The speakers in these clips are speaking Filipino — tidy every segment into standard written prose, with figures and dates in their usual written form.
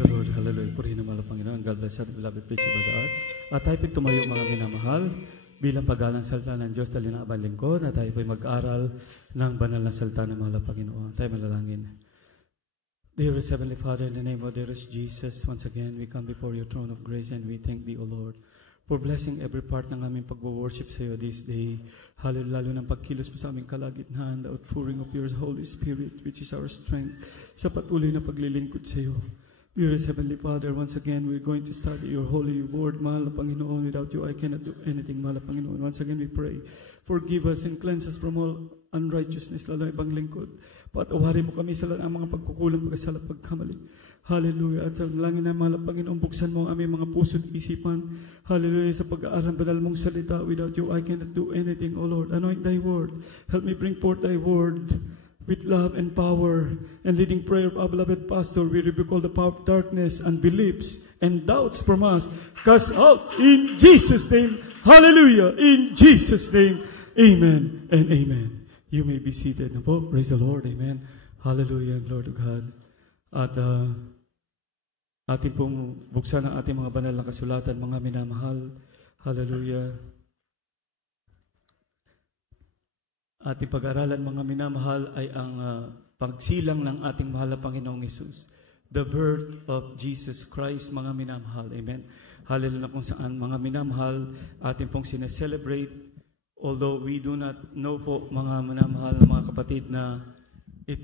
the Lord. Hallelujah. Purihin ang mahal na Panginoon. God bless you, beloved preacher, Brother Art. At tayo po'y tumayo, mga minamahal, bilang paggalang salita ng Diyos, dali na abang lingkod, at tayo po'y mag-aral ng banal na salita ng mahal na Panginoon. Tayo malalangin. Dearest Heavenly Father, in the name of dearest Jesus, once again, we come before your throne of grace and we thank Thee, O Lord, for blessing every part ng aming pag-worship sa iyo this day. Hallelujah, lalo ng pagkilos mo sa aming kalagitnaan, the outpouring of your Holy Spirit, which is our strength, sa patuloy na paglilingkod sa iyo. Dearest Heavenly Father, once again, we're going to study your holy word. Mahal na Panginoon, without you, I cannot do anything, mahal na Panginoon. Once again, we pray, forgive us and cleanse us from all unrighteousness, lalo ibang lingkod. Patawarin mo kami sa lahat ng mga pagkukulang, pagkasala, pagkamali. Hallelujah. At sa langin na mahal na Panginoon, buksan mo ang aming mga puso at isipan. Hallelujah. Sa pag-aaral, banal mong salita, without you, I cannot do anything, O Lord. Anoint thy word. Help me bring forth thy word with love and power and leading prayer of our beloved pastor. We rebuke all the power of darkness and beliefs and doubts from us. Cast out in Jesus' name. Hallelujah. In Jesus' name. Amen and amen. You may be seated. Praise the Lord. Amen. Hallelujah, Lord of God. At ating pong buksan ang ating mga banal na kasulatan, mga minamahal. Hallelujah. Ating pag-aralan, mga minamahal, ay ang pagsilang ng ating mahal na Panginoong Hesus. The birth of Jesus Christ, mga minamahal. Amen. Hallelujah, kung saan, mga minamahal, ating pong sineselebrate. Although we do not know po, mga minamahal, mga kapatid, na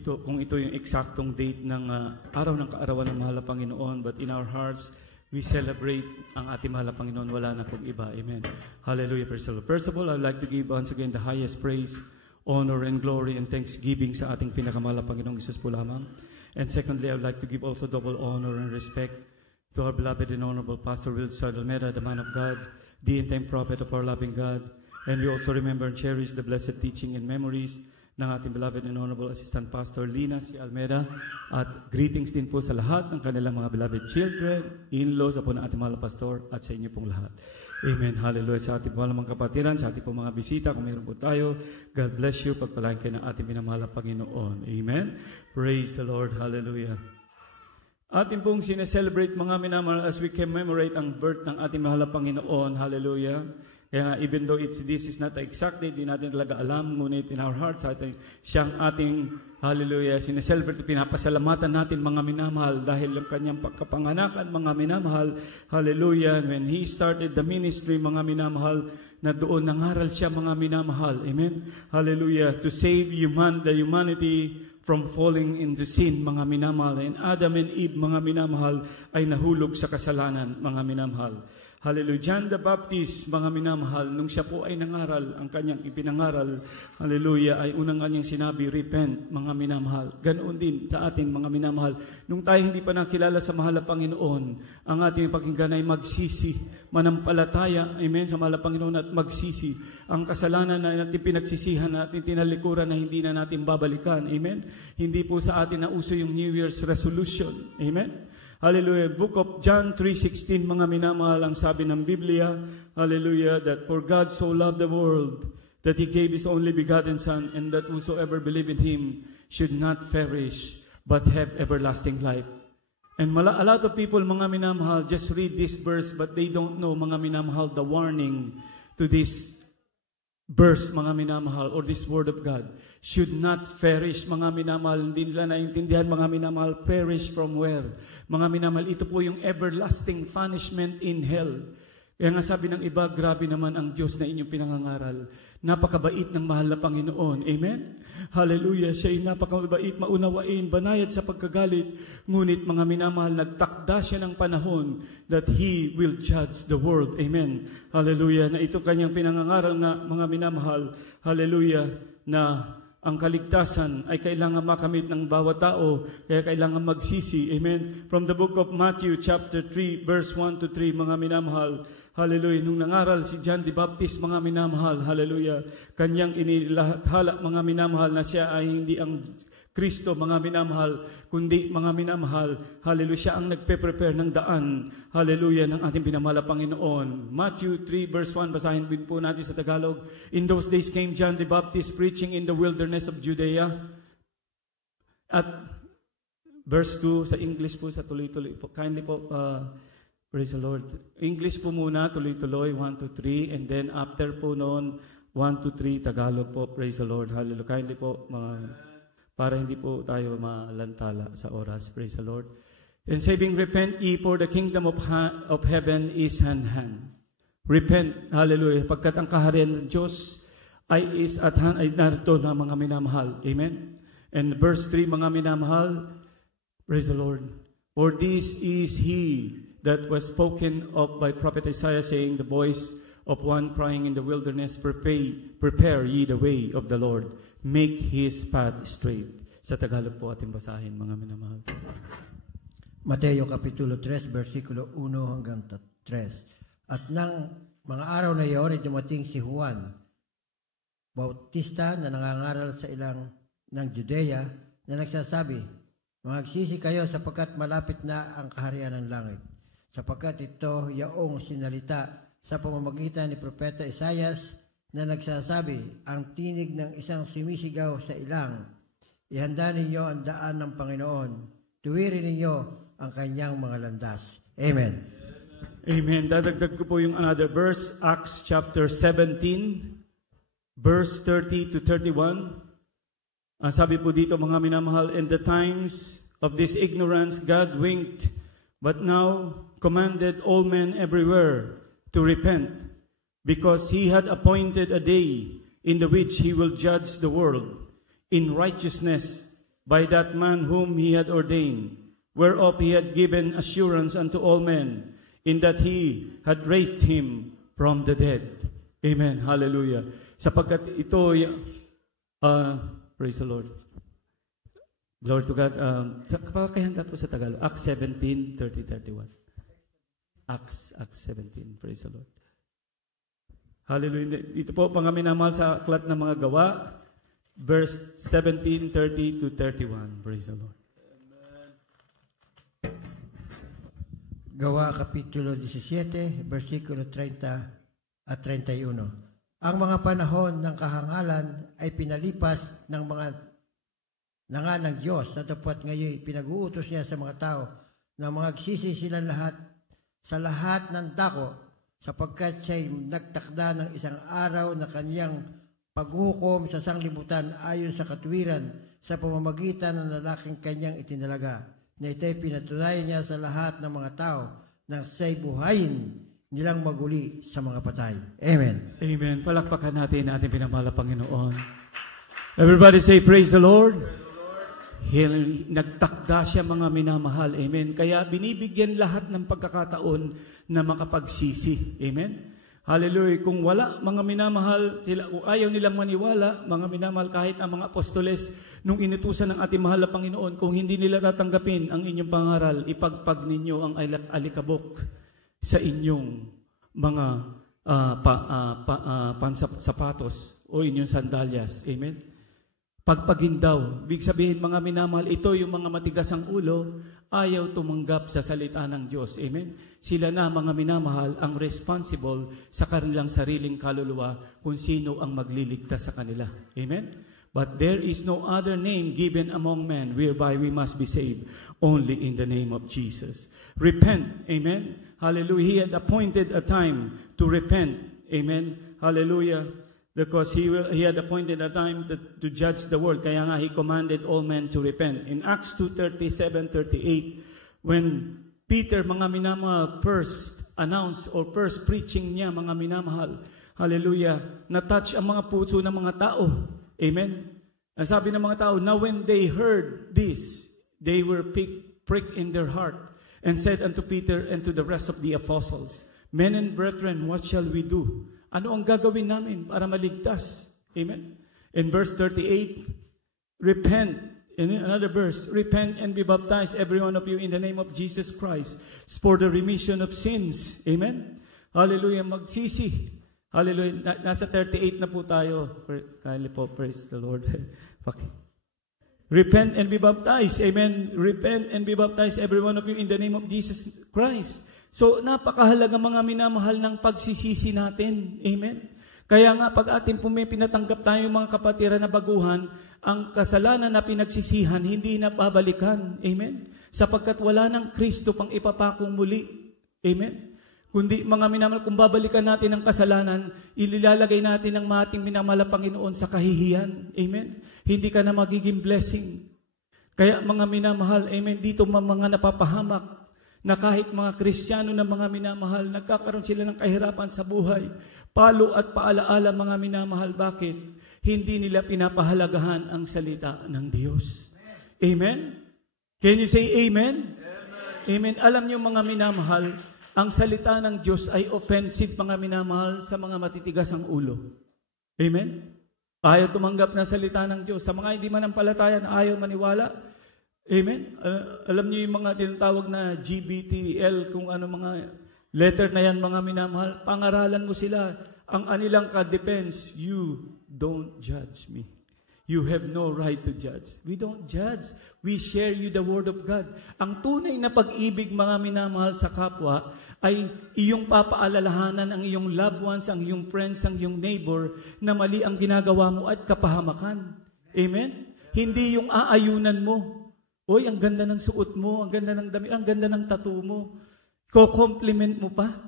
kung ito yung eksaktong date ng araw ng kaarawan ng mahal na Panginoon, but in our hearts, we celebrate ang ating mahal na Panginoon. Wala na pong iba. Amen. Hallelujah. First of all, I'd like to give once again the highest praise, honor, and glory, and thanksgiving sa ating pinakamahal na Panginoong Hesus po lamang. And secondly, I would like to give also double honor and respect to our beloved and honorable Pastor Will Almeida, the man of God, the end-time prophet of our loving God. And we also remember and cherish the blessed teaching and memories ng ating beloved and honorable Assistant Pastor Lina C. Almeida. At greetings din po sa lahat ng kanilang mga beloved children, in-laws, po ng ating mahal na pastor, at sa inyo pong lahat. Amen. Hallelujah. Sa ating mga kapatiran, sa ating pong mga bisita, kung mayroon po tayo, God bless you. Pagpalain kayo ng ating minamahal na Panginoon. Amen. Praise the Lord. Hallelujah. Ating pong sineselebrate, mga minamahal, as we commemorate ang birth ng ating mahal na Panginoon. Hallelujah. Kaya even though this is not exact date, di natin talaga alam, ngunit in our hearts, siyang ating, hallelujah, sineselebrate, pinapasalamatan natin, mga minamahal, dahil ang kanyang pagkapanganakan, mga minamahal, hallelujah, when He started the ministry, mga minamahal, na doon nangaral siya, mga minamahal, amen, hallelujah, to save the humanity from falling into sin, mga minamahal, and Adam and Eve, mga minamahal, ay nahulog sa kasalanan, mga minamahal. Hallelujah. John the Baptist, mga minamahal, nung siya po ay nangaral, ang kanyang ipinangaral, hallelujah, ay unang kanyang sinabi, repent, mga minamahal. Ganoon din sa atin, mga minamahal. Nung tayo hindi pa nakilala sa mahal na Panginoon, ang ating pakinggan ay magsisi, manampalataya, amen, sa mahal na Panginoon at magsisi. Ang kasalanan na natin pinagsisihan, natin tinalikuran na hindi na natin babalikan, amen. Hindi po sa atin na uso yung New Year's resolution, amen. Hallelujah. Book of John 3:16, mga minamahal, ang sabi ng Biblia, hallelujah, that for God so loved the world that He gave His only begotten Son, and that whosoever believe in Him should not perish, but have everlasting life. And a lot of people, mga minamahal, just read this verse, but they don't know, mga minamahal, the warning to this verse, mga minamahal, or this word of God. Should not perish, mga minamahal. Hindi nila naintindihan, mga minamahal, perish from where? Mga minamahal, ito po yung everlasting punishment in hell. Kaya nga sabi ng iba, grabe naman ang Diyos na inyong pinangangaral. Napakabait ng mahal na Panginoon. Amen? Hallelujah. Siya'y napakabait, maunawain, banayad sa pagkagalit. Ngunit, mga minamahal, nagtakda siya ng panahon that He will judge the world. Amen? Hallelujah. Na ito kanyang pinangangaral nga, mga minamahal. Hallelujah. Na ang kaligtasan ay kailangan makamit ng bawat tao, kaya kailangan magsisi. Amen? From the book of Matthew chapter 3, verse 1 to 3, mga minamahal, hallelujah, nung nangaral si John the Baptist, mga minamahal, hallelujah, kanyang inilathala, mga minamahal, na siya ay hindi ang Kristo, mga minamahal, kundi, mga minamahal, hallelujah, siya ang nagpe-prepare ng daan, hallelujah, ng ating pinamahal na Panginoon. Matthew 3 verse 1, basahin din po natin sa Tagalog. In those days came John the Baptist preaching in the wilderness of Judea. At verse 2 sa English po, sa tuloy-tuloy po. Kindly po, praise the Lord. English po muna, tuloy-tuloy, 1 to 3. And then after po noon, 1 to 3, Tagalog po, praise the Lord. Hallelujah. Kindly po, para hindi po tayo malantala sa oras, praise the Lord. And saying, repent ye, for the kingdom of heaven is hand. Repent, hallelujah, pagkat ang kaharian ng Diyos ay is at hand, ay narito na mga minamahal. Amen? And verse 3, mga minamahal, praise the Lord. For this is He that was spoken of by prophet Isaiah, saying, the voice of one crying in the wilderness, prepare ye the way of the Lord, make His path straight. Sa Tagalog po ating basahin, mga minamahal. Mateo Kapitulo 3, versikulo 1 hanggang 3. At nang mga araw na iyon ay dumating si Juan Bautista na nangangaral sa ilang ng Judea na nagsasabi, magsisi kayo sapagkat malapit na ang kaharian ng langit. Sapagkat ito yaong sinalita sa pamamagitan ni Propeta Isaias na nagsasabi, ang tinig ng isang sumisigaw sa ilang, ihanda ninyo ang daan ng Panginoon, tuwirin ninyo ang kanyang mga landas. Amen. Amen. Dadagdag ko po yung another verse, Acts chapter 17, verse 30 to 31. Sabi po dito, mga minamahal, in the times of this ignorance, God winked, but now commanded all men everywhere to repent, because He had appointed a day in the which He will judge the world in righteousness by that man whom He had ordained, whereof He had given assurance unto all men, in that He had raised Him from the dead. Amen. Hallelujah. Sapagkat ito, praise the Lord. Glory to God. Pakahanda po sa Tagalog. Acts 17, 30-31. Acts 17. Praise the Lord. Hallelujah. Ito po, pangaminamahal sa aklat ng mga gawa, verse 17, 30-31. Praise the Lord. Gawa Kapitulo 17, versikulo 30 at 31. Ang mga panahon ng kahangalan ay pinalipas ng mga nga ng Diyos, natapot ngayon pinag-uutos niya sa mga tao na magsisi sila lahat sa lahat ng dako, sapagkat siya'y nagtakda ng isang araw na kaniyang paghukom sa sanglibutan ayon sa katwiran sa pamamagitan ng lalaking kanyang itinalaga, na ito'y pinatunayan niya sa lahat ng mga tao nang siya'y buhayin nilang maguli sa mga patay. Amen. Amen. Palakpakan natin ang ating pinamahal na Panginoon. Everybody say, praise the Lord. Nagtakda siya, mga minamahal. Amen. Kaya binibigyan lahat ng pagkakataon na makapagsisi. Amen. Hallelujah. Kung wala, mga minamahal, kung ayaw nilang maniwala, mga minamahal, kahit ang mga apostoles, nung inutusan ng ating mahal na Panginoon, kung hindi nila tatanggapin ang inyong pangaral, ipagpag ninyo ang alikabok sa inyong mga sapatos o inyong sandalyas. Amen? Pagpagin daw. Big sabihin, mga minamahal, ito yung mga matigas ang ulo, ayaw tumanggap sa salita ng Diyos. Amen? Sila na, mga minamahal, ang responsible sa kanilang sariling kaluluwa kung sino ang magliligtas sa kanila. Amen? But there is no other name given among men whereby we must be saved, only in the name of Jesus. Repent. Amen? Hallelujah. He had appointed a time to repent. Amen? Hallelujah. Because he had appointed a time to judge the world. Kaya nga, He commanded all men to repent. In Acts 2:37-38, when Peter, mga minamahal, first announced or first preaching niya, mga minamahal, hallelujah, na-touch ang mga puso ng mga tao. Amen? Ang sabi ng mga tao, now when they heard this, they were pricked in their heart and said unto Peter and to the rest of the apostles, men and brethren, what shall we do? Ano ang gagawin namin para maligtas? Amen? In verse 38, repent. In another verse, repent and be baptized, every one of you, in the name of Jesus Christ, for the remission of sins. Amen? Hallelujah. Magsisi. Hallelujah. Nasa 38 na po tayo. Kindly po, praise the Lord. Okay. Repent and be baptized. Amen. Repent and be baptized, every one of you, in the name of Jesus Christ. So, napakahalaga, mga minamahal, ng pagsisisi natin. Amen? Kaya nga, pag ating pinatanggap tayo mga kapatiran na baguhan, ang kasalanan na pinagsisihan, hindi na babalikan. Amen? Sapagkat wala ng Kristo pang ipapakong muli. Amen? Kundi mga minamahal, kung babalikan natin ang kasalanan, ililalagay natin ang ating minamahal na Panginoon sa kahihiyan. Amen? Hindi ka na magiging blessing. Kaya mga minamahal, amen, dito mga napapahamak na kahit mga Kristiyano na mga minamahal, nagkakaroon sila ng kahirapan sa buhay. Palo at paalaala mga minamahal, bakit? Hindi nila pinapahalagahan ang salita ng Diyos. Amen? Can you say amen? Amen. Alam niyo mga minamahal, ang salita ng Diyos ay offensive mga minamahal sa mga matitigas ang ulo. Amen? Ayaw tumanggap ng salita ng Diyos. Sa mga hindi manampalataya na ayaw maniwala. Amen? Alam niyo yung mga tinatawag na GBTL, kung ano mga letter na yan mga minamahal, pangaralan mo sila. Ang anilang ka-defense, you don't judge me. You have no right to judge. We don't judge. We share you the Word of God. Ang tunay na pag-ibig, mga minamahal sa kapwa, ay iyong papaalalahanan ang iyong loved ones, ang iyong friends, ang iyong neighbor, na mali ang ginagawa mo at kapahamakan. Amen? Hindi yung aayunan mo. Oy, ang ganda ng suot mo, ang ganda ng damit, ang ganda ng tattoo mo. Ko-compliment mo pa.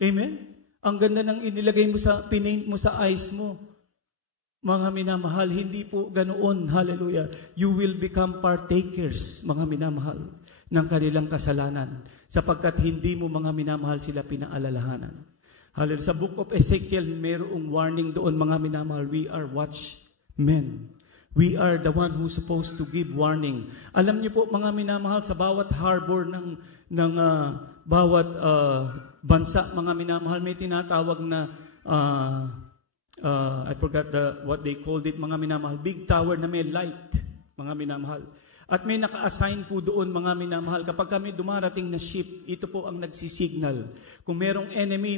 Amen? Ang ganda ng inilagay mo sa, pinaint mo sa eyes mo. Mga minamahal, hindi po ganoon, hallelujah. You will become partakers, mga minamahal, ng kanilang kasalanan, sapagkat hindi mo mga minamahal sila pinaalalahanan. Hallelujah. Sa book of Ezekiel, mayroong warning doon, mga minamahal, we are watchmen. We are the one who's supposed to give warning. Alam niyo po, mga minamahal, sa bawat harbor ng bawat bansa, mga minamahal, may tinatawag na I forgot what they called it, mga minamahal, big tower na may light, mga minamahal. At may naka-assign po doon, mga minamahal, kapag kami dumarating na ship, ito po ang nagsisignal. Kung merong enemy,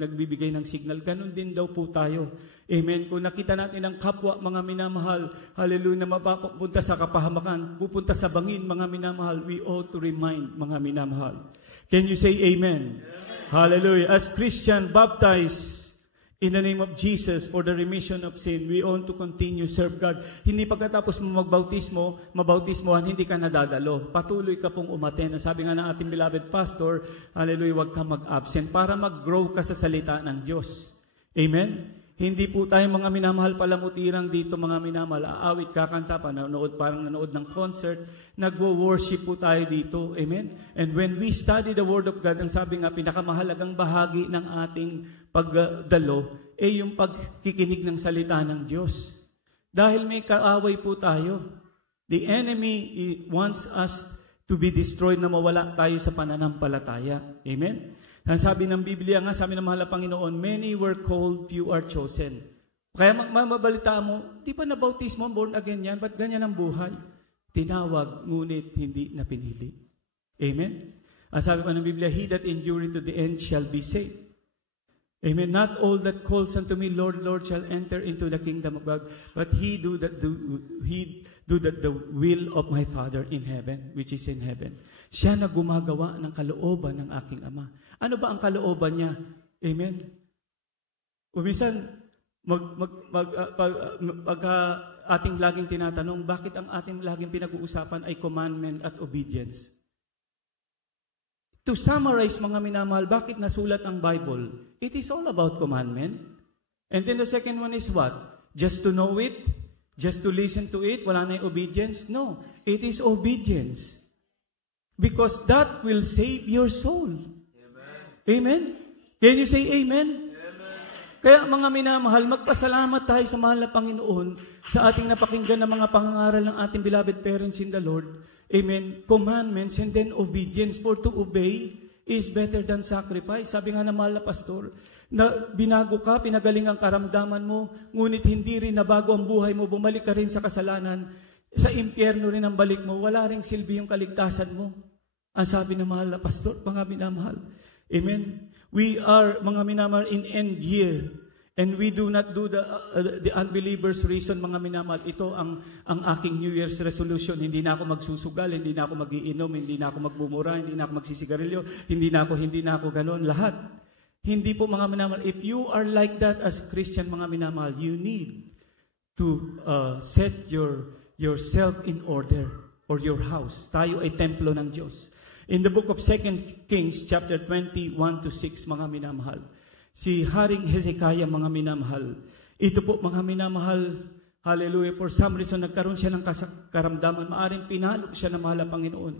nagbibigay ng signal, ganun din daw po tayo. Amen. Kung nakita natin ang kapwa, mga minamahal, hallelujah, na mapapunta sa kapahamakan, pupunta sa bangin, mga minamahal, we ought to remind, mga minamahal. Can you say amen? Hallelujah. As Christian baptized in the name of Jesus for the remission of sin, we ought to continue serve God. Hindi pagkatapos mo mabautismohan, hindi ka nadadalo. Patuloy ka pong umaten. Sabi nga ng ating beloved pastor, hallelujah, huwag ka mag-absent para mag-grow ka sa salita ng Diyos. Amen? Hindi po tayo mga minamahal palamutirang dito, mga minamahal, aawit, kakanta pa, parang nanood ng concert, nagwo-worship po tayo dito. Amen? And when we study the Word of God, ang sabi nga, pinakamahalagang bahagi ng ating pagdalo, yung pagkikinig ng salita ng Diyos. Dahil may kaaway po tayo. The enemy wants us to be destroyed, na mawala tayo sa pananampalataya. Amen? Ang sabi ng Biblia nga, sabi ng mahal na Panginoon, many were called, few are chosen. Kaya mabalita mo, di ba nabautismo, born again yan, ba't ganyan ang buhay? Tinawag, ngunit hindi na pinili. Amen? Ang sabi pa ng Biblia, he that endureth to the end shall be saved. Amen? Not all that calls unto me, Lord, Lord, shall enter into the kingdom of God, but he do that the will of my Father in heaven, which is in heaven. Siya na gumagawa ng kalooban ng aking Ama. Ano ba ang kalooban niya? Amen? Minsan, ating laging tinatanong, bakit ang ating laging pinag-uusapan ay commandment at obedience? To summarize, mga minamahal, bakit nasulat ang Bible? It is all about commandment. And then the second one is what? Just to know it? Just to listen to it? Wala na yung obedience? No. It is obedience. Because that will save your soul. Amen? Amen? Can you say amen? Amen? Kaya mga minamahal, magpasalamat tayo sa mahal na Panginoon sa ating napakinggan na mga pangangaral ng ating beloved parents in the Lord. Amen? Commandments and then obedience. For to obey is better than sacrifice. Sabi nga ng mahal na pastor, na binago ka, pinagaling ang karamdaman mo, ngunit hindi rin nabago ang buhay mo, bumalik ka rin sa kasalanan, sa impyerno rin ang balik mo, wala ring silbi yung kaligtasan mo. Ang sabi ng mahal na pastor, mga minamahal. Amen? We are, mga minamahal, in end year, and we do not do the unbelievers' reason, mga minamahal. Ito ang aking New Year's resolution. Hindi na ako magsusugal, hindi na ako magiinom, hindi na ako magbumura, hindi na ako magsisigarilyo, hindi na ako ganoon. Lahat. Hindi po mga minamahal. If you are like that as Christian mga minamahal, you need to set yourself in order or your house. Tayo ay templo ng Diyos. In the book of 2 Kings chapter 21 to 6 mga minamahal, si Haring Hezekiah mga minamahal, ito po mga minamahal, hallelujah, for some reason nagkaroon siya ng karamdaman, maaring pinalok siya ng mahal na Panginoon.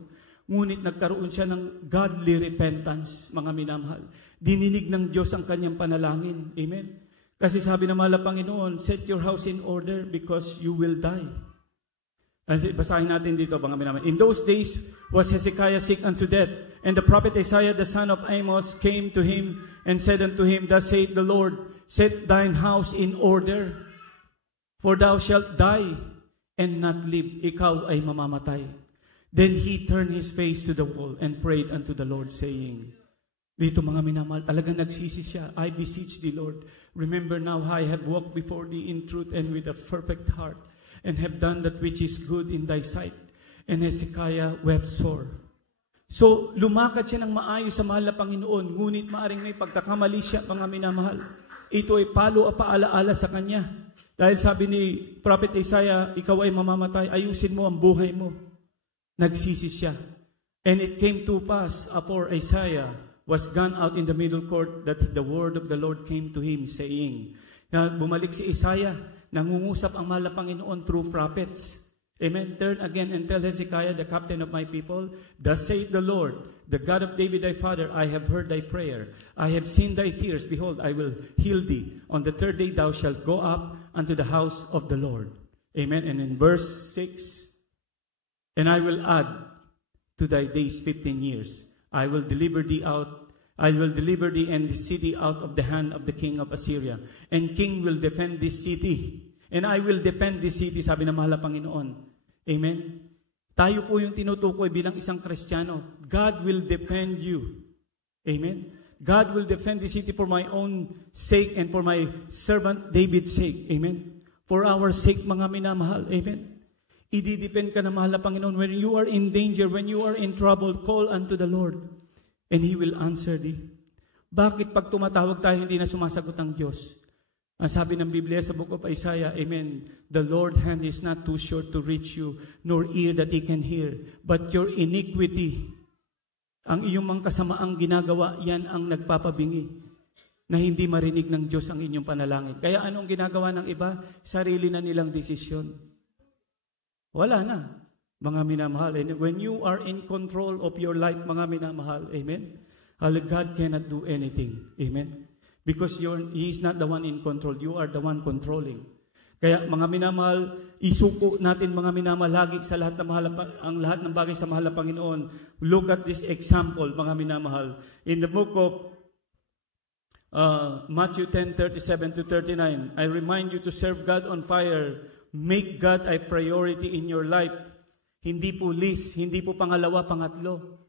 Ngunit nagkaroon siya ng godly repentance, mga minamahal. Dininig ng Diyos ang kanyang panalangin. Amen? Kasi sabi ng mahal na Panginoon, set your house in order because you will die. Basahin natin dito, mga minamahal. In those days was Hezekiah sick unto death, and the prophet Isaiah the son of Amos came to him and said unto him, Thus saith the Lord, set thine house in order, for thou shalt die and not live. Ikaw ay mamamatay. Then he turned his face to the wall and prayed unto the Lord, saying, dito mga minamahal, talagang nagsisi siya. I beseech thee, Lord, remember now how I have walked before thee in truth and with a perfect heart, and have done that which is good in thy sight. And Hezekiah wept sore. So, lumakad siya ng maayos sa mahal na Panginoon, ngunit maaring may pagkakamali siya, mga minamahal. Ito ay palo at paalaala sa kanya. Dahil sabi ni Prophet Isaiah, ikaw ay mamamatay, ayusin mo ang buhay mo. Nagsisi siya. And it came to pass, after Isaiah was gone out in the middle court, that the word of the Lord came to him, saying, na bumalik si Isaiah, nangungusap ang mahal na Panginoon through prophets. Amen. Turn again and tell Hezekiah, the captain of my people, Thus saith the Lord, the God of David thy father, I have heard thy prayer. I have seen thy tears. Behold, I will heal thee. On the third day thou shalt go up unto the house of the Lord. Amen. And in verse 6, And I will add to thy days 15 years. I will deliver thee and the city out of the hand of the king of Assyria. And king will defend this city. And I will defend this city, sabi ng mahal na Panginoon. Amen? Tayo po yung tinutukoy bilang isang Kristiyano. God will defend you. Amen? God will defend the city for my own sake and for my servant David's sake. Amen? For our sake, mga minamahal. Amen? Ididepend ka na mahal na Panginoon. When you are in danger, when you are in trouble, call unto the Lord, and He will answer thee. Bakit pag tumatawag tayo, hindi na sumasagot ang Diyos? Ang sabi ng Biblia sa book of Isaiah, Amen, the Lord's hand is not too short to reach you, nor ear that He can hear, but your iniquity, ang iyong mga kasamaang ginagawa, yan ang nagpapabingi, na hindi marinig ng Diyos ang inyong panalangin. Kaya anong ginagawa ng iba? Sarili na nilang desisyon. Wala na, mga minamahal. And when you are in control of your life, mga minamahal, amen, God cannot do anything. Amen? Because He is not the one in control. You are the one controlling. Kaya mga minamahal, isuko natin mga minamahal lagi sa lahat ng ang lahat ng bagay sa mahal na Panginoon. Look at this example, mga minamahal. In the book of Matthew 10:37 to 39, I remind you to serve God on fire. Make God a priority in your life. Hindi po list, hindi po pangalawa, pangatlo.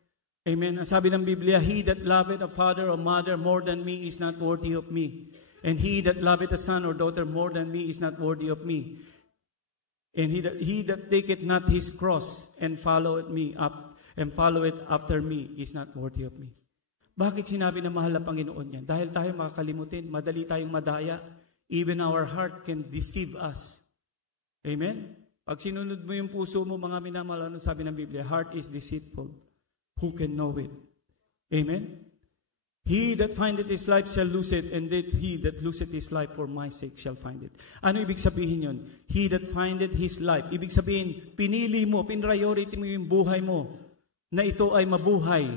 Amen. Ang sabi ng Biblia, He that loveth a father or mother more than me is not worthy of me. And he that loveth a son or daughter more than me is not worthy of me. And he that taketh not his cross and followeth after me is not worthy of me. Bakit sinabi ng mahal na Panginoon yan? Dahil tayo makakalimutin, madali tayong madaya. Even our heart can deceive us. Amen? Pag sinunod mo yung puso mo, mga minamahal, ano sabi ng Biblia? Heart is deceitful. Who can know it? Amen? He that findeth his life shall lose it, and he that loseth his life for my sake shall find it. Ano ibig sabihin yun? He that findeth his life. Ibig sabihin, pinili mo, pinriority mo yung buhay mo, na ito ay mabuhay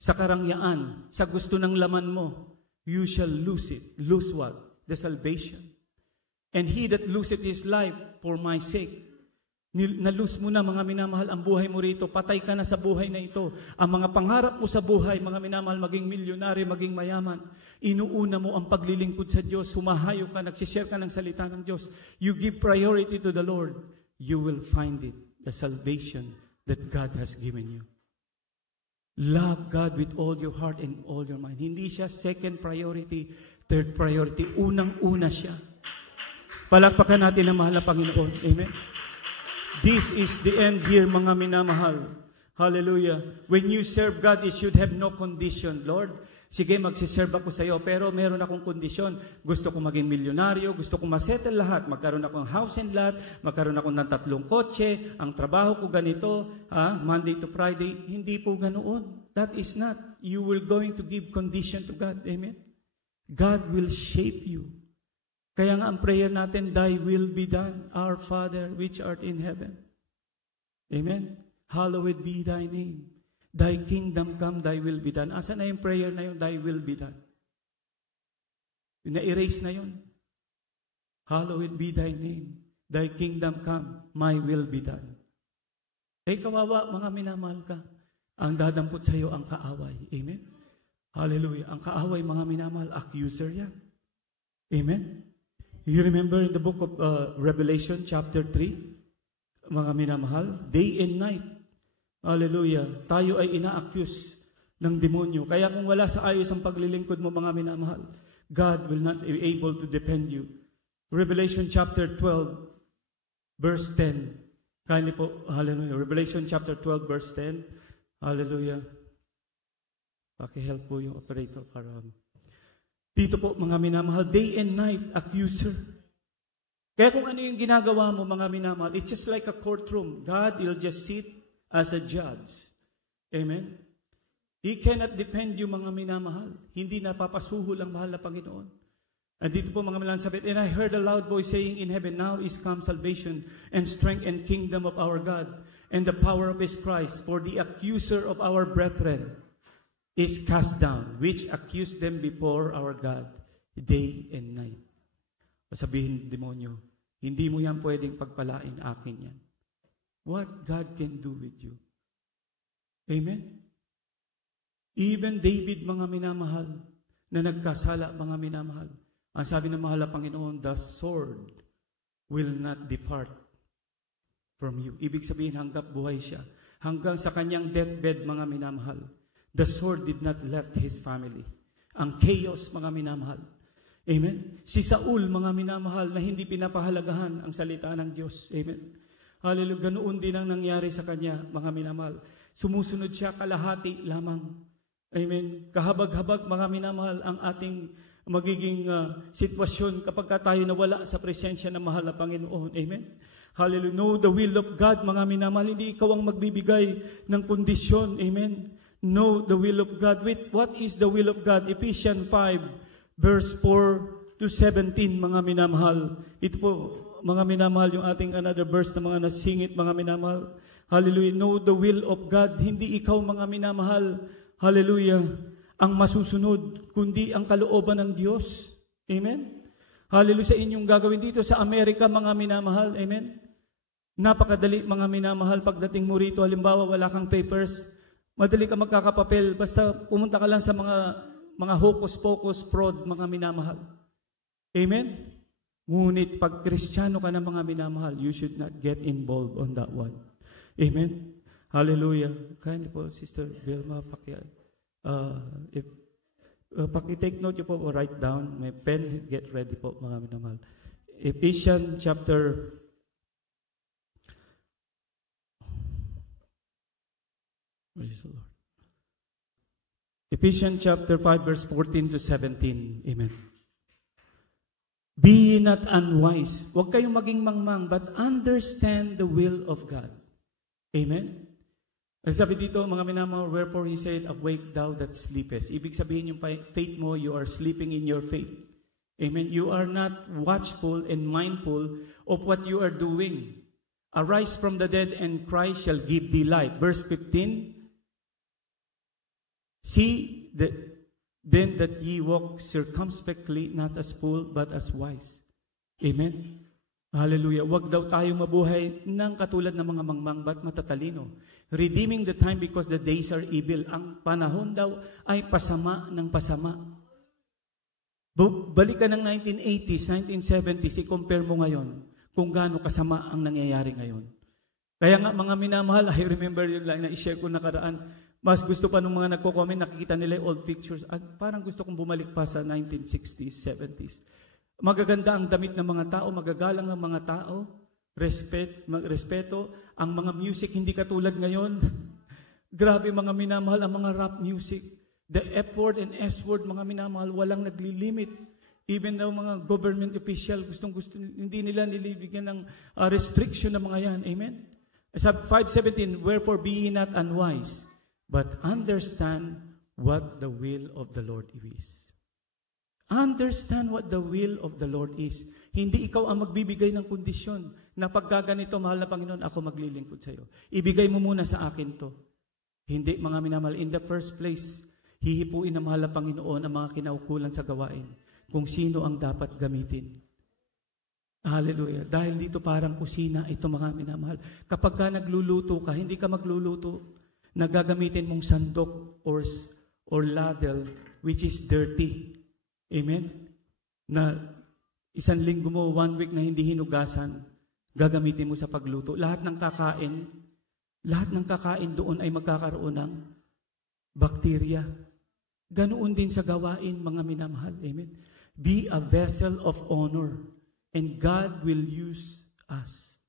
sa karangyaan, sa gusto ng laman mo. You shall lose it. Lose what? The salvation. And he that loseth his life for my sake. Nalus mo na, mga minamahal, ang buhay mo rito. Patay ka na sa buhay na ito. Ang mga pangarap mo sa buhay, mga minamahal, maging milyonary, maging mayaman. Inuuna mo ang paglilingkod sa Diyos. Humahayo ka, nagsishare ka ng salita ng Diyos. You give priority to the Lord. You will find it, the salvation that God has given you. Love God with all your heart and all your mind. Hindi siya second priority, third priority. Unang-una siya. Palakpakan natin ang mahal na Panginoon. Amen? This is the end here, mga minamahal. Hallelujah. When you serve God, it should have no condition. Lord, Sige, magsiserve ako sa iyo, pero meron akong kondisyon. Gusto ko maging milyonaryo, gusto ko masettle lahat. Magkaroon akong house and lot, magkaroon ako ng 3 kotse, ang trabaho ko ganito, Monday to Friday. Hindi po ganoon. That is not. You will going to give condition to God. Amen? God will shape you. Kaya nga ang prayer natin, Thy will be done, our Father which art in heaven. Amen? Hallowed be Thy name. Thy kingdom come, Thy will be done. Asa na yung prayer na yun? Thy will be done. Na-erase na yun. Hallowed be Thy name. Thy kingdom come, my will be done. Kawawa, mga minamahal ka. Ang dadampot sa iyo ang kaaway. Amen? Hallelujah. Ang kaaway, mga minamahal, accuser yan. Amen? You remember in the book of Revelation chapter 3, mga minamahal, day and night, hallelujah, tayo ay ina-accuse ng demonyo. Kaya kung wala sa ayos ang paglilingkod mo, mga minamahal, God will not be able to defend you. Revelation chapter 12, verse 10. Kindly po, hallelujah. Revelation chapter 12, verse 10. Hallelujah. Paki-help po yung operator para dito po, mga minamahal, day and night, accuser. Kaya kung ano yung ginagawa mo, mga minamahal, it's just like a courtroom. God will just sit as a judge. Amen? He cannot defend you, mga minamahal. Hindi napapasuhol ang mahal na Panginoon. And dito po, mga minamahal, sabi, and I heard a loud voice saying in heaven, now is come salvation and strength and kingdom of our God and the power of His Christ, for the accuser of our brethren is cast down, which accused them before our God day and night. Sabihin ng demonyo, hindi mo yan pwedeng pagpalain, akin yan. What God can do with you. Amen? Even David, mga minamahal, na nagkasala, mga minamahal, ang sabi ng mahal na Panginoon, the sword will not depart from you. Ibig sabihin, hanggang buhay siya. Hanggang sa kanyang deathbed, mga minamahal, the sword did not left his family. Ang chaos, mga minamahal. Amen? Si Saul, mga minamahal, na hindi pinapahalagahan ang salita ng Diyos. Amen? Hallelujah. Ganoon din ang nangyari sa kanya, mga minamahal. Sumusunod siya kalahati lamang. Amen? Kahabag-habag, mga minamahal, ang ating magiging sitwasyon kapag tayo nawala sa presensya ng mahal na Panginoon. Amen? Hallelujah. Know the will of God, mga minamahal. Hindi ikaw ang magbibigay ng kondisyon. Amen? Know the will of God. What is the will of God? Ephesians 5, verse 4 to 17, mga minamahal. Ito po, mga minamahal, yung ating another verse na mga nasingit, mga minamahal. Hallelujah. Know the will of God. Hindi ikaw, mga minamahal, hallelujah, ang masusunod, kundi ang kalooban ng Diyos. Amen? Hallelujah. Sa inyong gagawin dito sa Amerika, mga minamahal. Amen? Napakadali, mga minamahal, pagdating mo rito, halimbawa, wala kang papers, madali ka magkakapapel, basta pumunta ka lang sa mga hocus-pocus, fraud, mga minamahal. Amen? Ngunit pag Kristiyano ka na, mga minamahal, you should not get involved on that one. Amen? Hallelujah. Kindly po, Sister Vilma, paki-take note po, write down, may pen, get ready po, mga minamahal. Ephesians chapter Ephesians chapter 5, verse 14 to 17. Amen. Be not unwise. Huwag kayong maging mangmang, but understand the will of God. Amen. Sabi dito, mga minamahal, wherefore He said, awake thou that sleepest. Ibig sabihin yung faith mo, you are sleeping in your faith. Amen. You are not watchful and mindful of what you are doing. Arise from the dead, and Christ shall give thee light. Verse 15, see then that ye walk circumspectly, not as fools, but as wise. Amen? Hallelujah. Huwag daw tayo mabuhay ng katulad ng mga mangmang, but matatalino. Redeeming the time because the days are evil. Ang panahon daw ay pasama ng pasama. Balikan ng 1980s, 1970s, i-compare mo ngayon kung gaano kasama ang nangyayari ngayon. Kaya nga, mga minamahal, I remember yun lang na i-share ko nakaraan, mas gusto pa ng mga nagko-comment, nakikita nila yung old pictures. At parang gusto kong bumalik pa sa 1960s, 70s. Magaganda ang damit ng mga tao, magagalang ang mga tao, respeto. Ang mga music hindi katulad ngayon. Grabe, mga minamahal, ang mga rap music. The F word and S word, mga minamahal, walang naglilimit. Even daw mga government official, gustong-gusto, hindi nila nilibigyan ng restriction ng mga yan. Amen? Sabi 5:17, wherefore be ye not unwise, but understand what the will of the Lord is. Understand what the will of the Lord is. Hindi ikaw ang magbibigay ng kondisyon na pagkaganito, mahal na Panginoon, ako maglilingkod sa iyo. Ibigay mo muna sa akin to. Hindi, mga minamahal. In the first place, hihipuin na mahal na Panginoon ang mga kinaukulan sa gawain kung sino ang dapat gamitin. Hallelujah. Dahil dito parang kusina, ito mga minamahal. Kapag ka nagluluto ka, hindi ka magluluto, nagagamitin mong sandok or ladle, which is dirty. Amen? Na isang linggo mo, 1 week na hindi hinugasan, gagamitin mo sa pagluto. Lahat ng kakain doon ay magkakaroon ng bakterya. Ganoon din sa gawain, mga minamahal. Amen? Be a vessel of honor, and God will use us.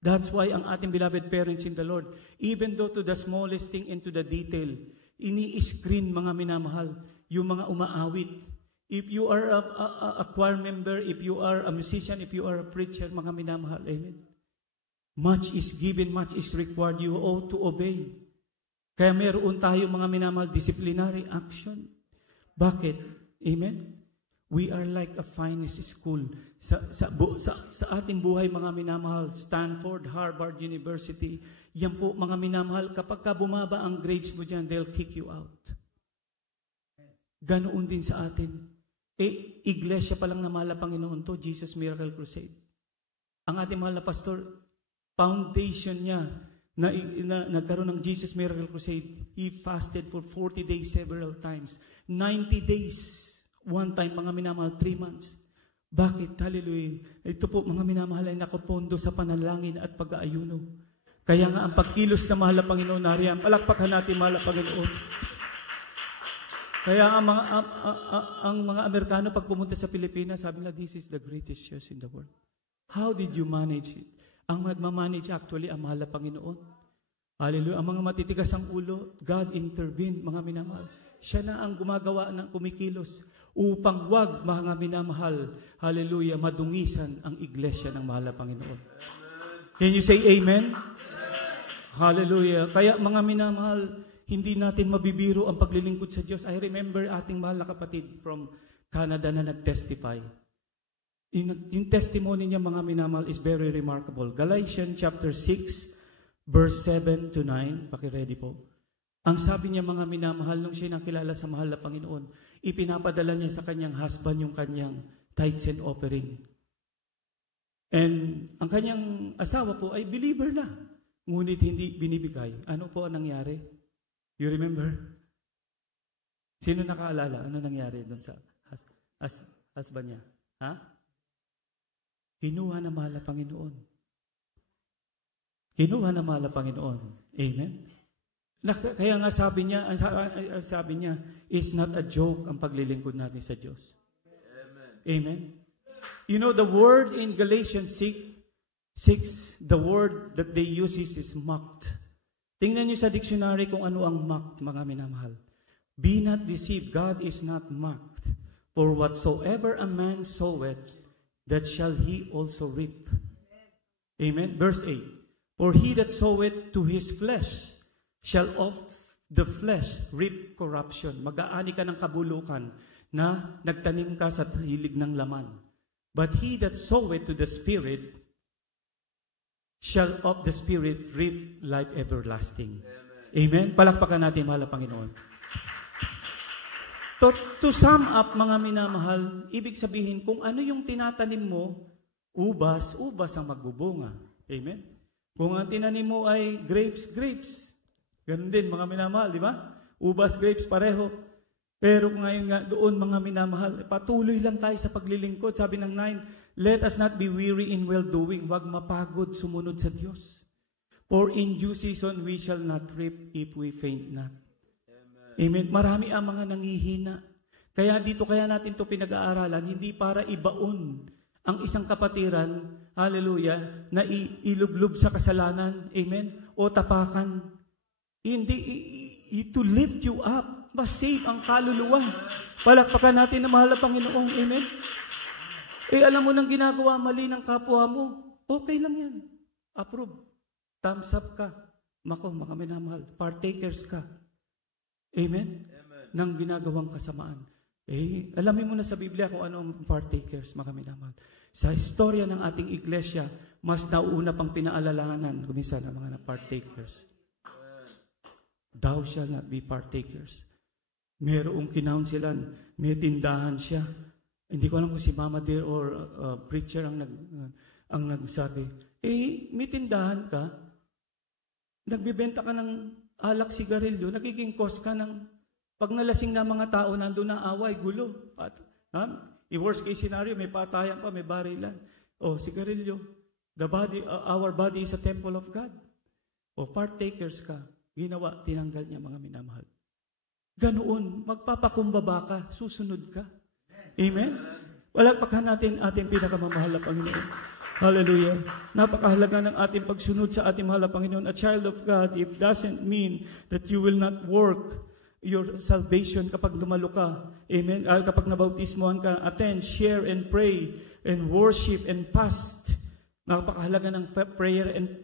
That's why ang ating beloved parents in the Lord, even though to the smallest thing and to the detail, ini-screen, mga minamahal, yung mga umaawit. If you are a choir member, if you are a musician, if you are a preacher, mga minamahal, amen? Much is given, much is required. You ought to obey. Kaya meron tayo, mga minamahal, disciplinary action. Bakit? Amen? We are like a finest school. Sa ating buhay, mga minamahal, Stanford, Harvard University, yan po, mga minamahal, kapag ka bumaba ang grades mo dyan, they'll kick you out. Ganoon din sa atin. Iglesia pa lang na mahal na Panginoon to, Jesus Miracle Crusade. Ang ating mahal na pastor, foundation niya, na nagkaroon ng Jesus Miracle Crusade, he fasted for 40 days several times. 90 days, one time, mga minamahal, 3 months. Bakit? Hallelujah. Ito po, mga minamahal, ay nakapondo sa panalangin at pag-aayuno. Kaya nga, ang pagkilos na mahal na Panginoon, nariyan, palakpakan natin mahal na Panginoon. Kaya ang mga Amerikano, pag pumunta sa Pilipinas, sabi nila, this is the greatest church in the world. How did you manage it? Ang magmamanage actually, ang mahal na Panginoon. Hallelujah. Ang mga matitigas ang ulo, God intervened, mga minamahal. Siya na ang gumagawa ng kumikilos upang wag, mga minamahal, hallelujah, madungisan ang iglesia ng mahal na Panginoon. Can you say amen? Hallelujah. Kaya mga minamahal, hindi natin mabibiro ang paglilingkod sa Diyos. I remember ating mahal na kapatid from Canada na nag-testify. Yung testimony niya, mga minamahal, is very remarkable. Galatians chapter 6, verse 7 to 9. Paki-ready po. Ang sabi niya, mga minamahal, nung siya nakilala sa mahal na Panginoon, ipinapadala niya sa kanyang husband yung kanyang tithes and offering. And ang kanyang asawa po ay believer na, ngunit hindi binibigay. Ano po ang nangyari? You remember? Sino nakaalala? Ano nangyari doon sa husband niya? Ha? Kinuha na mahal na Panginoon. Kinuha na mahal na Panginoon. Amen? Kaya nga sabi niya, it's not a joke ang paglilingkod natin sa Diyos. Amen. Amen? You know, the word in Galatians 6, the word that they use is mocked. Tingnan niyo sa dictionary kung ano ang mocked, mga minamahal. Be not deceived, God is not mocked. For whatsoever a man soweth, that shall he also reap. Amen? Verse 8. For he that soweth to his flesh, shall of the flesh reap corruption. Mag-aani ka ng kabulukan na nagtanim ka sa hilig ng laman. But he that soweth to the Spirit, shall of the Spirit reap life everlasting. Amen? Palakpakan natin, mahal na Panginoon. To sum up, mga minamahal, ibig sabihin, kung ano yung tinatanim mo, ubas ang magbubunga. Amen? Kung ang tinanim mo ay grapes. Ganun din, mga minamahal, di ba? Ubas, grapes, pareho. Pero ngayon nga, doon, mga minamahal, patuloy lang tayo sa paglilingkod. Sabi ng 9, let us not be weary in well-doing. Huwag mapagod sumunod sa Diyos. For in due season we shall not reap if we faint not. Amen. Marami ang mga nanghihina. Kaya natin ito pinag-aaralan, hindi para ibaon ang isang kapatiran, hallelujah, na ilublob sa kasalanan, amen, o tapakan. Hindi, to lift you up. masave ang kaluluwa. Palakpakan natin na mahal na Panginoon. Amen? Alam mo nang ginagawa mali ng kapwa mo, okay lang yan. Approve. Thumbs up ka. Mako, mga minamahal. Partakers ka. Amen? Nang ginagawang kasamaan. Alamin mo na sa Biblia kung ano ang partakers, mga minamahal. Sa istorya ng ating iglesia, mas nauuna pang pinaalalahanan kumisa ng mga partakers. Thou shall not be partakers. Merong kinaunsilan, may tindahan siya. Hindi ko alam kung si Mama Dear or preacher ang nagsabi. May tindahan ka, nagbibenta ka ng alak, sigarilyo, nagiging cause ka ng pag nalasing na mga tao, nandun na away, gulo. Worst case scenario, may patayan pa, may barilan. Sigarilyo. Our body is a temple of God. Partakers ka. Ginawa, tinanggal niya, mga minamahal. Ganoon, magpapakumbaba ka, susunod ka. Amen? Palakpakan natin ating pinakamamahal na Panginoon. Hallelujah. Napakahalaga ng ating pagsunod sa ating mahal na Panginoon. A child of God, it doesn't mean that you will not work your salvation kapag dumalo ka. Amen? Kapag nabautismohan ka, attend, share, and pray, and worship, and fast. Napakahalaga ng prayer and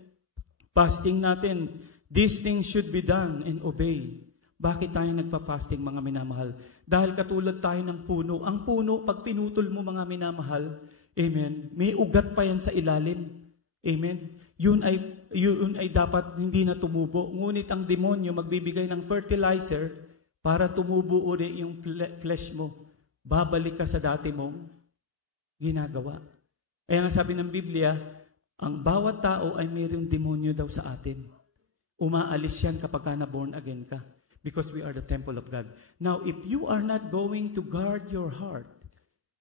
fasting natin. These things should be done and obey. Bakit tayo nagpa-fasting, mga minamahal? Dahil katulad tayo ng puno. Ang puno, pag pinutol mo, mga minamahal, amen, may ugat pa yan sa ilalim. Amen? Yun ay dapat hindi na tumubo. Ngunit ang demonyo magbibigay ng fertilizer para tumubo uli yung flesh mo. Babalik ka sa dati mong ginagawa. Kaya nga sabi ng Biblia, ang bawat tao ay mayroong demonyo daw sa atin. Umaalis yan kapag ka na-born again ka. Because we are the temple of God. Now, if you are not going to guard your heart,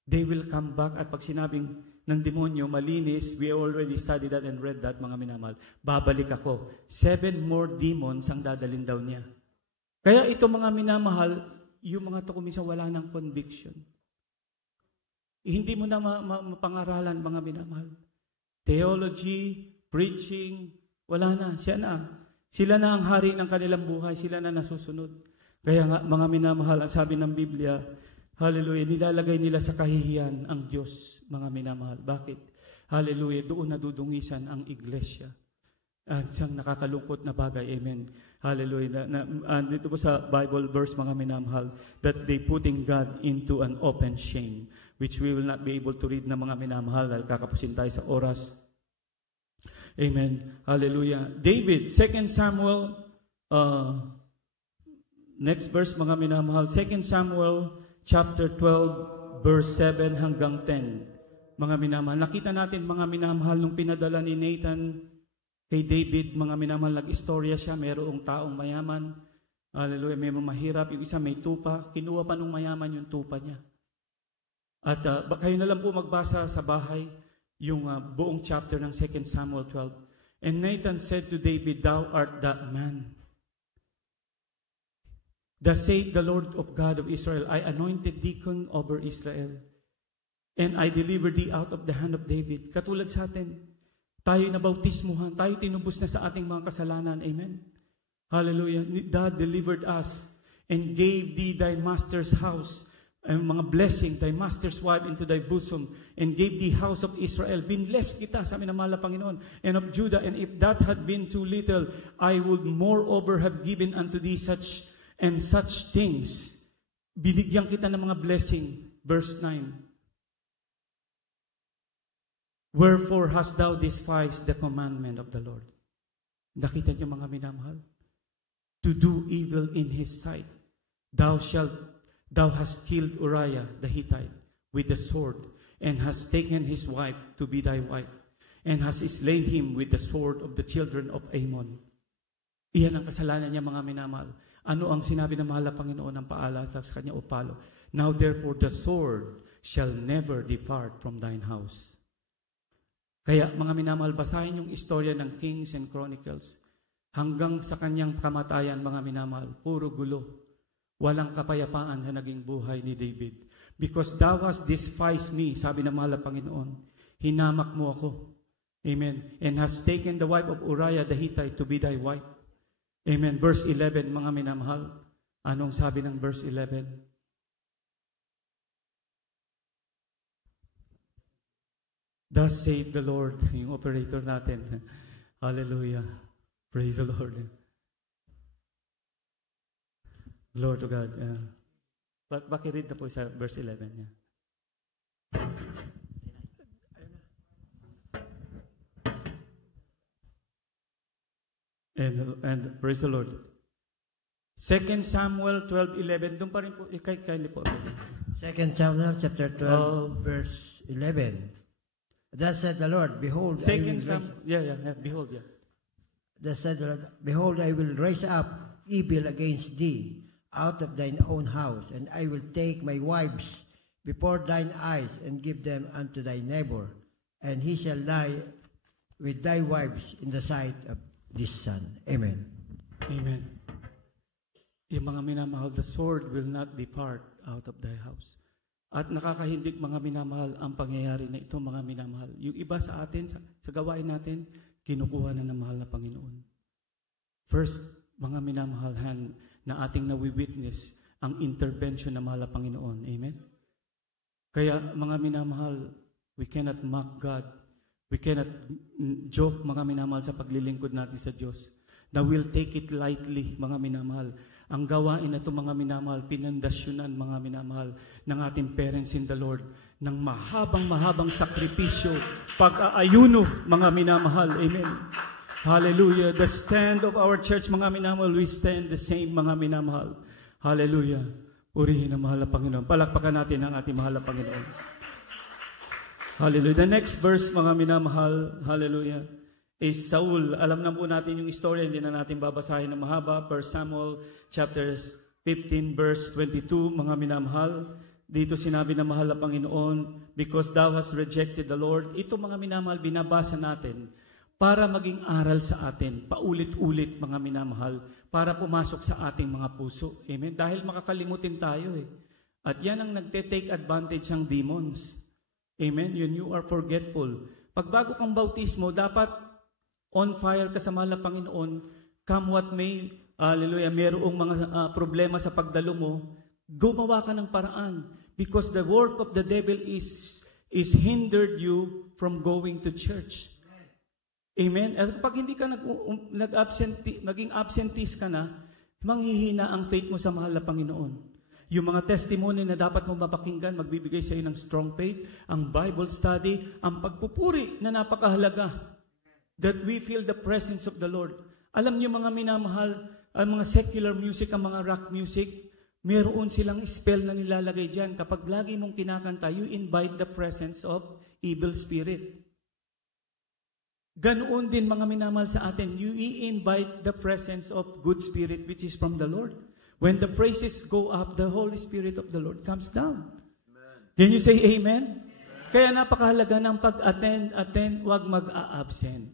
they will come back. At pag sinabing ng demonyo, malinis, we already studied that and read that, mga minamahal. Babalik ako. 7 more demons ang dadalhin daw niya. Kaya ito, mga minamahal, yung mga to kumisa wala ng conviction. Hindi mo na mapangaralan, mga minamahal. Theology, preaching, wala na. Siya na. Sila na ang hari ng kanilang buhay. Sila na nasusunod. Kaya nga, mga minamahal, ang sabi ng Biblia, hallelujah, nilalagay nila sa kahihiyan ang Diyos, mga minamahal. Bakit? Hallelujah, doon nadudungisan ang iglesia. At siyang nakakalungkot na bagay. Amen. Hallelujah. Dito po sa Bible verse, mga minamahal, that they putting God into an open shame, which we will not be able to read na, mga minamahal, dahil kakapusin tayo sa oras. Amen. Hallelujah. David, 2 Samuel, next verse, mga minamahal, 2 Samuel chapter 12, verse 7 hanggang 10. Mga minamahal, nakita natin, mga minamahal, nung pinadala ni Nathan kay David, mga minamahal, nag-istorya siya, mayroong taong mayaman. Hallelujah, may mahirap, yung isa may tupa, kinuha pa nung mayaman yung tupa niya. At kayo na lang po magbasa sa bahay, yung buong chapter ng 2 Samuel 12. And Nathan said to David, Thou art that man. Thus saith the Lord of God of Israel, I anointed thee king over Israel, and I delivered thee out of the hand of David. Katulad sa atin, tayo nabautismuhan, tayo tinubos na sa ating mga kasalanan. Amen? Hallelujah. God delivered us and gave thee thy master's house, ang mga blessing, thy master's wife into thy bosom, and gave thee house of Israel. Binless kita sa minamahal na Panginoon, and of Judah, and if that had been too little, I would moreover have given unto thee such and such things. Binigyan kita ng mga blessing. Verse 9. Wherefore hast thou despised the commandment of the Lord? Nakita niyo, mga minamahal? To do evil in his sight. Thou hast killed Uriah the Hittite with the sword, and hast taken his wife to be thy wife, and hast slain him with the sword of the children of Ammon. Iyan ang kasalanan niya, mga minamahal. Ano ang sinabi ng mahal na Panginoon ng paala sa kanya, o palo? Now therefore the sword shall never depart from thine house. Kaya, mga minamahal, basahin yung istorya ng Kings and Chronicles. Hanggang sa kanyang kamatayan, mga minamahal, puro gulo. Walang kapayapaan sa naging buhay ni David. Because thou hast despised me, sabi ng mahal na Panginoon, hinamak mo ako. Amen. And hast taken the wife of Uriah the Hittite to be thy wife. Amen. Verse 11, mga minamahal. Anong sabi ng verse 11? Thus save the Lord, yung operator natin. Hallelujah. Praise the Lord. Glory to God. Bakiread na po sa verse 11 niya. And praise the Lord. 2 Samuel 12:11. Doon pa rin po. Kindly po. 2 Samuel chapter 12, verse 11. Thus said the Lord, behold, behold, Thus said the Lord, behold, I will raise up evil against thee out of thine own house, and I will take my wives before thine eyes, and give them unto thy neighbor, and he shall lie with thy wives in the sight of this son. Amen. Amen. Yung mga minamahal, the sword will not depart out of thy house. At nakakahindik, mga minamahal, ang pangyayari na ito, mga minamahal. Yung iba sa atin, sa gawain natin, kinukuha na ng mahal na Panginoon. First, mga minamahal, na ating nawi-witness ang intervention ng mahal na Panginoon. Amen? Kaya, mga minamahal, we cannot mock God. We cannot joke, mga minamahal, sa paglilingkod natin sa Diyos. Na we'll take it lightly, mga minamahal. Ang gawain na ito, mga minamahal, pinandasyonan, mga minamahal, ng ating parents in the Lord, ng mahabang sakripisyo, pag-aayuno, mga minamahal. Amen. Hallelujah. The stand of our church, mga minamahal, we stand the same, mga minamahal. Hallelujah. Purihin ang mahal na Panginoon. Palakpakan natin ang ating mahal na Panginoon. Hallelujah. The next verse, mga minamahal, hallelujah, is Saul. Alam na po natin yung istorya, hindi na natin babasahin ng mahaba. 1 Samuel chapter 15 verse 22, mga minamahal. Dito sinabi na mahal na Panginoon, because thou hast rejected the Lord. Ito, mga minamahal, binabasa natin para maging aral sa atin, paulit-ulit, mga minamahal, para pumasok sa ating mga puso. Amen? Dahil makakalimutin tayo eh. At yan ang nagte-take advantage ng demons. Amen? You are forgetful. Pag bago kang bautismo, dapat on fire ka sa mahal na Panginoon, come what may, hallelujah, mayroong mga problema sa pagdalo mo, gumawa ka ng paraan. Because the work of the devil is hindered you from going to church. Amen? At pag hindi ka naging absentee ka na, manghihina ang faith mo sa mahal na Panginoon. Yung mga testimony na dapat mo mapakinggan, magbibigay sa iyo ng strong faith, ang Bible study, ang pagpupuri na napakahalaga. That we feel the presence of the Lord. Alam niyo, mga minamahal, ang mga secular music, ang mga rock music, meron silang spell na nilalagay dyan. Kapag lagi mong kinakanta, you invite the presence of evil spirit. Ganoon din, mga minamahal, sa atin, you invite the presence of good spirit which is from the Lord. When the praises go up, the Holy Spirit of the Lord comes down. Amen. Can you say amen? Amen. Kaya napakahalaga ng pag-attend, wag mag-a-absent.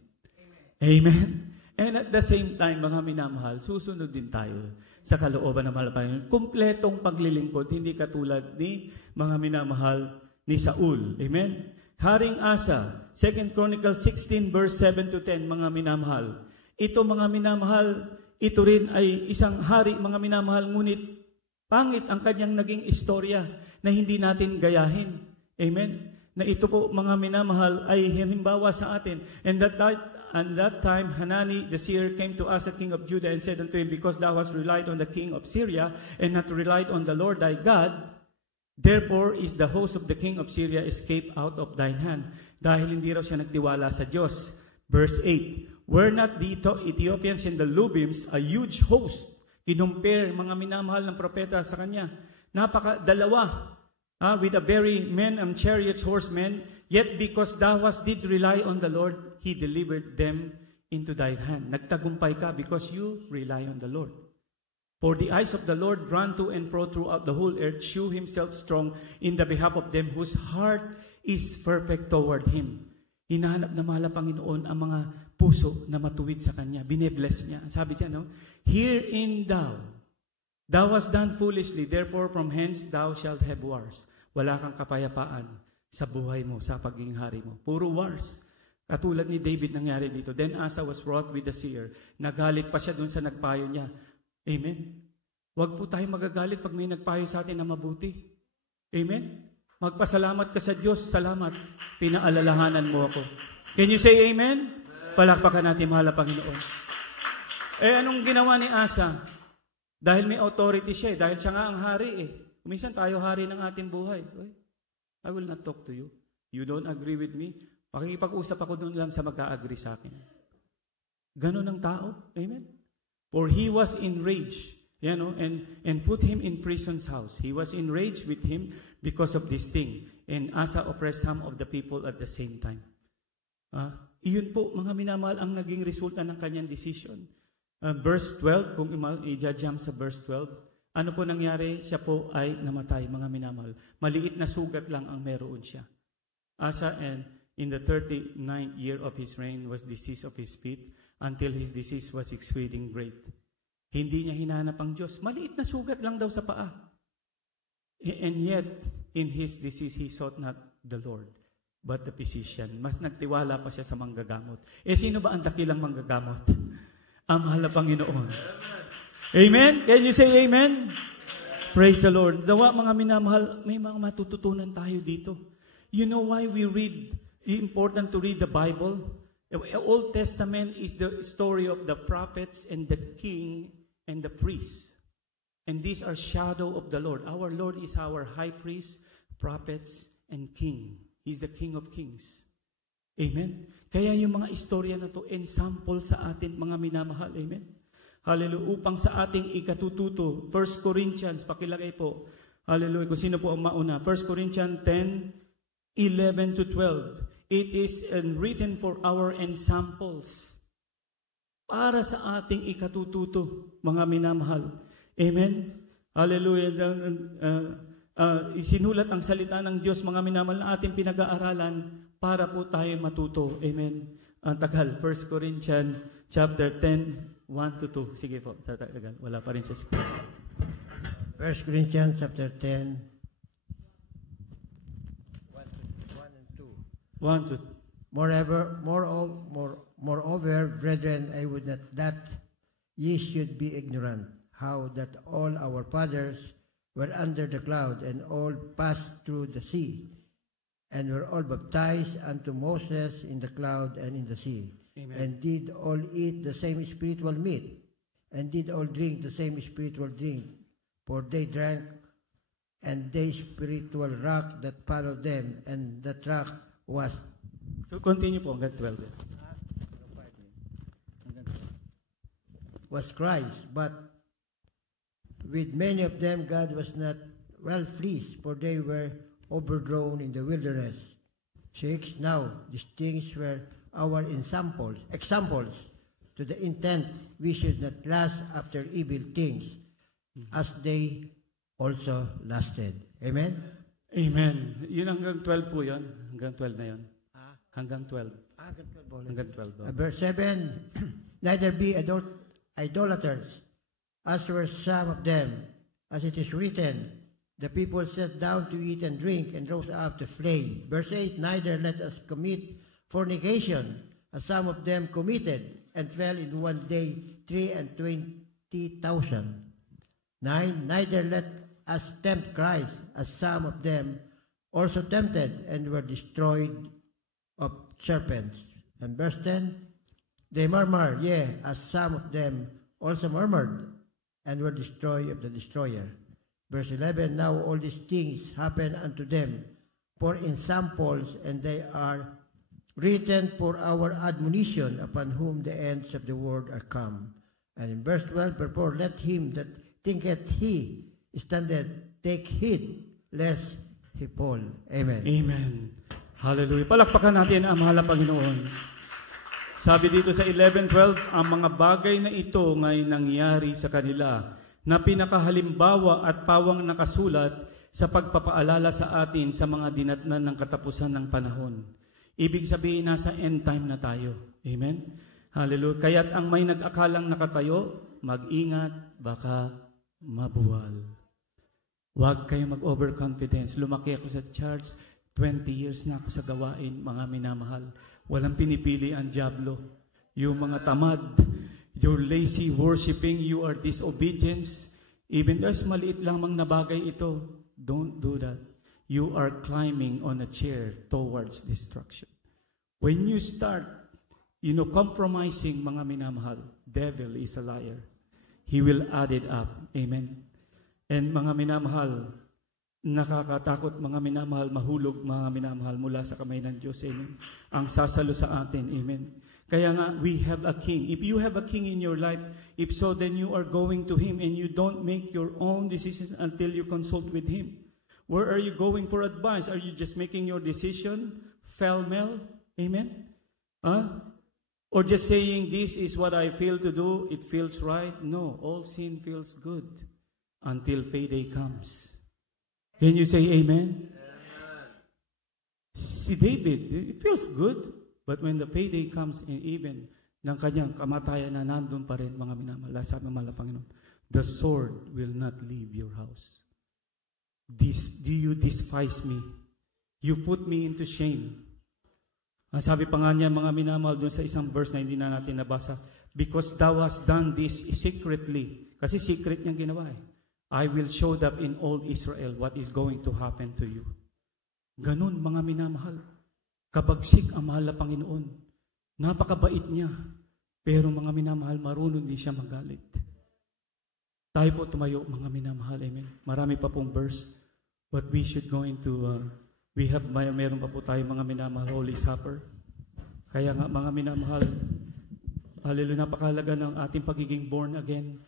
Amen. And at the same time, mga minamahal, susunod din tayo sa kalooban ng mahal na Panginoon. Kumpletong paglilingkod, hindi katulad ni mga minamahal ni Saul. Amen. Haring Asa, 2 Chronicles 16 verse 7 to 10, mga minamahal. Ito, mga minamahal, ito rin ay isang hari, mga minamahal, ngunit pangit ang kanyang naging istorya na hindi natin gayahin. Amen. Na ito po, mga minamahal, ay halimbawa sa atin. And that time, Hanani the seer came to Asa, king of Judah, and said unto him, because thou hast relied on the king of Syria, and not relied on the Lord thy God, therefore is the host of the king of Syria escaped out of thine hand. Dahil hindi raw siya nagtiwala sa Diyos. Verse 8, were not the Ethiopians and the Lubims a huge host? Kinumpare, mga minamahal ng propeta sa kanya. Dalawa, with a very men and chariots, horsemen, yet because thou did rely on the Lord, He delivered them into thy hand. Nagtagumpay ka because you rely on the Lord. For the eyes of the Lord run to and fro throughout the whole earth, shew Himself strong in the behalf of them whose heart is perfect toward Him. Hinahanap na mahal na Panginoon ang mga puso na matuwid sa Kanya. Binebless niya. Sabi niya, no? Herein thou hast done foolishly, therefore from hence thou shalt have wars. Wala kang kapayapaan sa buhay mo, sa pagiging hari mo. Puro wars. Katulad ni David nangyari dito. Then Asa was wroth with the seer. Nagalit pa siya dun sa nagpayo niya. Amen? Huwag po tayo magagalit pag may nagpayo sa atin na mabuti. Amen? Magpasalamat ka sa Diyos. Salamat. Pinaalalahanan mo ako. Can you say amen? Palakpakan natin, mahal na Panginoon. Anong ginawa ni Asa? Dahil may authority siya. Dahil siya nga ang hari Minsan tayo hari ng ating buhay. I will not talk to you. You don't agree with me? Makikipag-usap ako doon lang sa magka-agree sa akin. Ganon ang tao. Amen? For he was enraged. And put him in prison's house. He was enraged with him because of this thing. And Asa oppressed some of the people at the same time. Iyon po, mga minamahal, ang naging resulta ng kanyang decision. Verse 12, kung i-jump sa verse 12, ano po nangyari? Siya po ay namatay, mga minamahal. Maliit na sugat lang ang meron siya. Asa, and in the 39th year of his reign was disease of his feet until his disease was exceeding great. Hindi niya hinanap ang Diyos. Maliit na sugat lang daw sa paa. And yet, in his disease, he sought not the Lord, but the physician. Mas nagtiwala pa siya sa manggagamot. Sino ba ang dakilang manggagamot? Ang mahal na Panginoon. Amen? Can you say amen? Praise the Lord. Dawa, mga minamahal, may mga matututunan tayo dito. You know why we read, important to read the Bible? The Old Testament is the story of the prophets and the king and the priest. And these are shadow of the Lord. Our Lord is our high priest, prophets, and king. He's the King of Kings. Amen? Kaya yung mga istorya na to, ensample sa atin, mga minamahal. Amen? Hallelujah. Upang sa ating ikatututo, 1 Corinthians, pakilagay po. Hallelujah. Kung sino po ang mauna. 1 Corinthians 10:11 to 12. It is written for our ensamples. Para sa ating ikatututo, mga minamahal. Amen? Hallelujah. Isinulat ang salita ng Diyos, mga minamahal, na ating pinag-aaralan para po tayo matuto. Amen? Ang tagal, 1 Corinthians chapter 10, 1 to 2. Sige po, sa tagal. Wala pa rin sa screen. 1 Corinthians chapter 10, 1 to 2. Moreover, brethren, I would not that ye should be ignorant, how that all our fathers were under the cloud, and all passed through the sea, and were all baptized unto Moses in the cloud and in the sea. Amen. And did all eat the same spiritual meat, and did all drink the same spiritual drink, for they drank and the spiritual rock that followed them, and that rock was... So continue po hanggang 12. Was Christ, but with many of them God was not well pleased, for they were overthrown in the wilderness. 6. Now these things were our examples, to the intent we should not lust after evil things, as they also lusted. Amen? Amen. Yun hanggang 12 po yun. Hanggang 12 na yun. Hanggang 12. Hanggang 12. Verse 7, neither be idolaters, as were some of them, as it is written, the people sat down to eat and drink, and rose up to flay. Verse 8, neither let us commit fornication, as some of them committed, and fell in one day 23,000. 9, neither let us tempt Christ, as some of them also tempted, and were destroyed of serpents. And verse 10, they murmur, yea, as some of them also murmured, and were destroyed of the destroyer. Verse 11, now all these things happen unto them for ensamples, and they are written for our admonition, upon whom the ends of the world are come. And in verse 12, therefore let him that thinketh he standeth take heed, lest he fall. Amen. Amen. Hallelujah. Palakpakan natin ang mahal na Panginoon. Sabi dito sa 11:12, ang mga bagay na ito ngay nangyari sa kanila, na pinakahalimbawa at pawang nakasulat sa pagpapaalala sa atin sa mga dinatnan ng katapusan ng panahon. Ibig sabihin, nasa end time na tayo. Amen? Hallelujah. Kaya't ang may nag-akalang nakatayo, mag-ingat, baka mabuwal. Huwag kayo mag-overconfidence. Lumaki ako sa church, 20 years na ako sa gawain, mga minamahal. Walang pinipili ang diablo. Yung mga tamad, you're lazy worshiping, you are disobedience, Even as maliit lamang na bagay ito, don't do that. You are climbing on a chair towards destruction. When you start, compromising, mga minamahal, devil is a liar. He will add it up. Amen. And mga minamahal, nakakatakot, mga minamahal, mahulog, mga minamahal, mula sa kamay ng Diyos. Amen. Ang sasalo sa atin. Amen. Kaya nga, we have a king. If you have a king in your life, if so, then you are going to him and you don't make your own decisions until you consult with him. Where are you going for advice? Are you just making your decision pell-mell? Amen? Or just saying, this is what I feel to do, it feels right? No, all sin feels good until payday comes. Can you say amen? Amen. Si David, it feels good, but when the payday comes, and even ng kanyang kamatayan na nandun pa rin, mga minamahal, sabi ng mahal na Panginoon, the sword will not leave your house. Do you despise me? You put me into shame. Ang sabi pa nga niya, mga minamahal, doon sa isang verse na hindi na natin nabasa, because thou hast done this secretly. Kasi secret niyang ginawa eh. I will show up in all Israel what is going to happen to you. Ganun, mga minamahal. Kabagsik ang mahal na Panginoon. Napakabait niya. Pero mga minamahal, marunong din siya magalit. Tayo po tumayo, mga minamahal. Amen. Marami pa pong verse. But we should go into, meron pa po tayo, mga minamahal, Holy Supper. Kaya nga, mga minamahal, hallelujah, napakahalaga ng ating pagiging born again.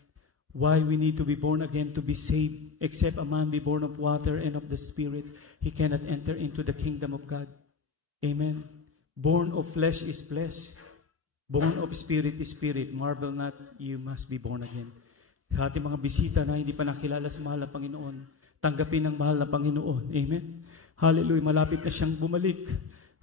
Why we need to be born again to be saved? Except a man be born of water and of the Spirit, he cannot enter into the kingdom of God. Amen. Born of flesh is flesh. Born of spirit is spirit. Marvel not, you must be born again. Sa ating mga bisita na hindi pa nakilala sa mahal na Panginoon, tanggapin ng mahal na Panginoon. Amen. Hallelujah. Malapit na siyang bumalik.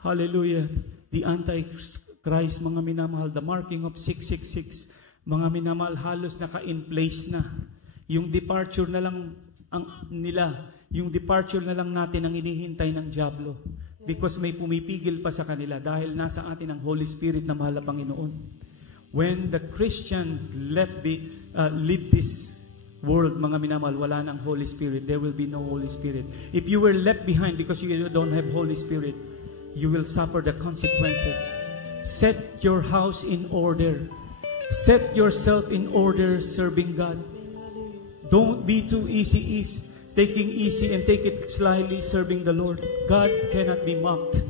Hallelujah. The Antichrist, mga minamahal, the marking of 666, mga minamahal, halos naka-in place na. Yung departure na lang yung departure na lang natin ang inihintay ng Diablo. Because may pumipigil pa sa kanila dahil nasa atin ang Holy Spirit na mahal na Panginoon. When the Christians leave this world, mga minamahal, wala ng Holy Spirit. There will be no Holy Spirit. If you were left behind because you don't have Holy Spirit, you will suffer the consequences. Set your house in order. Set yourself in order serving God. Don't be too easy, taking easy and take it slyly serving the Lord. God cannot be mocked.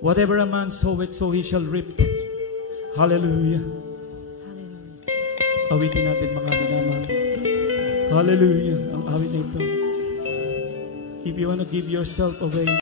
Whatever a man soweth, so he shall reap. Hallelujah. Awitin natin, mga minamahal. Hallelujah. Ang awit na ito. If you want to give yourself away,